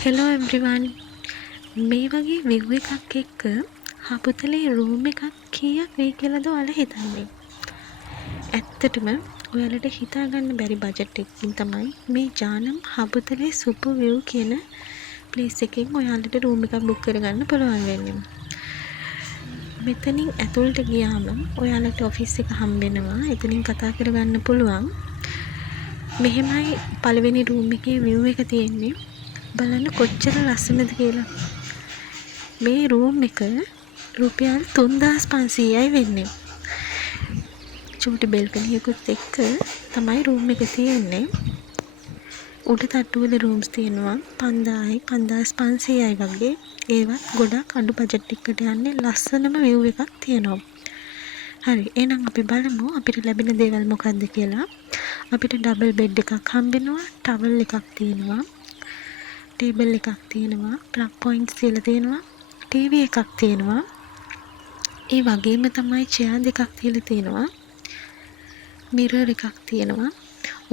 Hello එව්රිවන්. මේ වගේ view එකක් එක්ක හපුතලේ රූම් එකක් කීයක් වෙයි කියලාද ඔයාලා හිතන්නේ? ඇත්තටම ඔයාලට හිතාගන්න බැරි බජට් එකකින් තමයි මේ ජානම් හපුතලේ සුපර් විව් කියන ප්ලේස් එකෙන් ඔයාලට රූම් එකක් බුක් කරගන්න පුළුවන් වෙන්නේ. මෙතනින් ඇතුළට ගියාම ඔයාලට ඔෆිස් එක හම්බෙනවා. එතනින් කතා කරගන්න පුළුවන්. මෙහෙමයි පළවෙනි රූම් එකේ විව් එක තියෙන්නේ. බලන්න කොච්චර ලස්සනද කියලා. මේ රූම් එක රුපියල් 3500යි වෙන්නේ. චූටි බෙල්කනියකුත් එක්ක තමයි රූම් එක තියෙන්නේ. උඩ තට්ටුවල රූම්ස් තියෙනවා 5000යි 5500යි වගේ. ඒවත් ගොඩක් අඩු බජට් එකකට යන්නේ ලස්සනම විව් එකක් තියෙනවා. හරි, එහෙනම් අපි බලමු අපිට ලැබෙන දේවල් මොකක්ද කියලා. අපිට ඩබල් බෙඩ් එකක් හම්බෙනවා, ටවල් එකක් තියෙනවා, ටේබල් එකක් තියෙනවා, ප්ලග් පොයින්ට්ස් කියලා තියෙනවා, ටීවී එකක් තියෙනවා. ඒ වගේම තමයි චෙයාර් දෙකක් තියලා තියෙනවා. මිරර් එකක් තියෙනවා.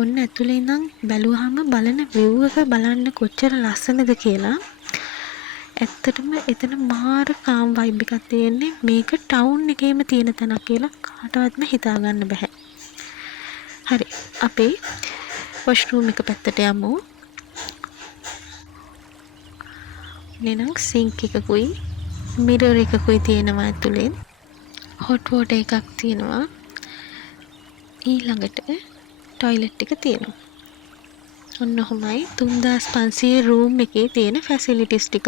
ඔන්න ඇතුලේ ඉඳන් බැලුවාම බලන view එක බලන්න කොච්චර ලස්සනද කියලා. ඇත්තටම එතන මාර කාම් වයිබ් එකක් තියෙන්නේ. මේක ටවුන් එකේම තියෙන තැනක් කියලා කාටවත්ම හිතා ගන්න බෑ. හරි, අපි වොෂ්රූම් එක පැත්තට යමු. නේනම් සින්ක් එකකුයි මිරර් එකකුයි තියෙනවා ඇතුලේ. හොට් වෝටර් එකක් තියෙනවා. ඊළඟට ටොයිලට් එක තියෙනවා. ඔන්න ඔහොමයි 3500 රූම් එකේ තියෙන ෆැසිලිටිස් ටික.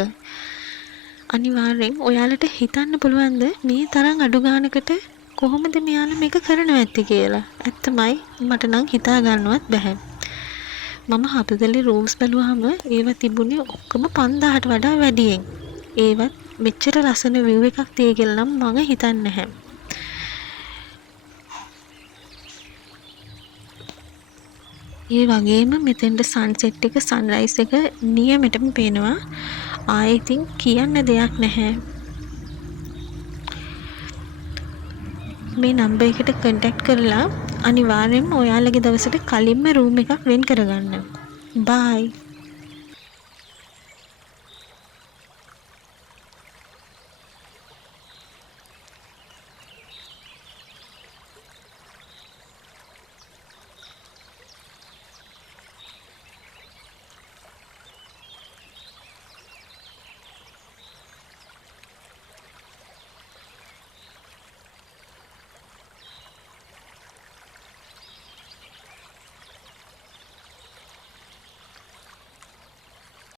අනිවාර්යෙන් ඔයාලට හිතන්න පුළුවන්ද මේ තරම් අඩු ගානකට කොහොමද මෙයාලා මේක කරනවා ඇත්තේ කියලා. ඇත්තමයි මට නම් හිතා ගන්නවත් බැහැ. මම හපතලේ රූම්ස් බැලුවාම ඒව තිබුණේ ඔක්කොම 5000ට වඩා වැඩියෙන්. ඒවත් මෙච්චර ලස්සන විව් එකක් තියෙයි කියලා නම් මම හිතන්නේ නැහැ. ඒ වගේම මෙතෙන්ට සන්සෙට් එක සන්රයිස් එක නියමෙටම පේනවා. ආයෙ ඉතින් කියන්න දෙයක් නැහැ. මේ නම්බර් එකට කන්ටැක්ට් කරලා අනිවාර්යෙන්ම ඔයාලගේ දවසට කලින්ම රූම් එකක් වෙන් කරගන්න. බයි.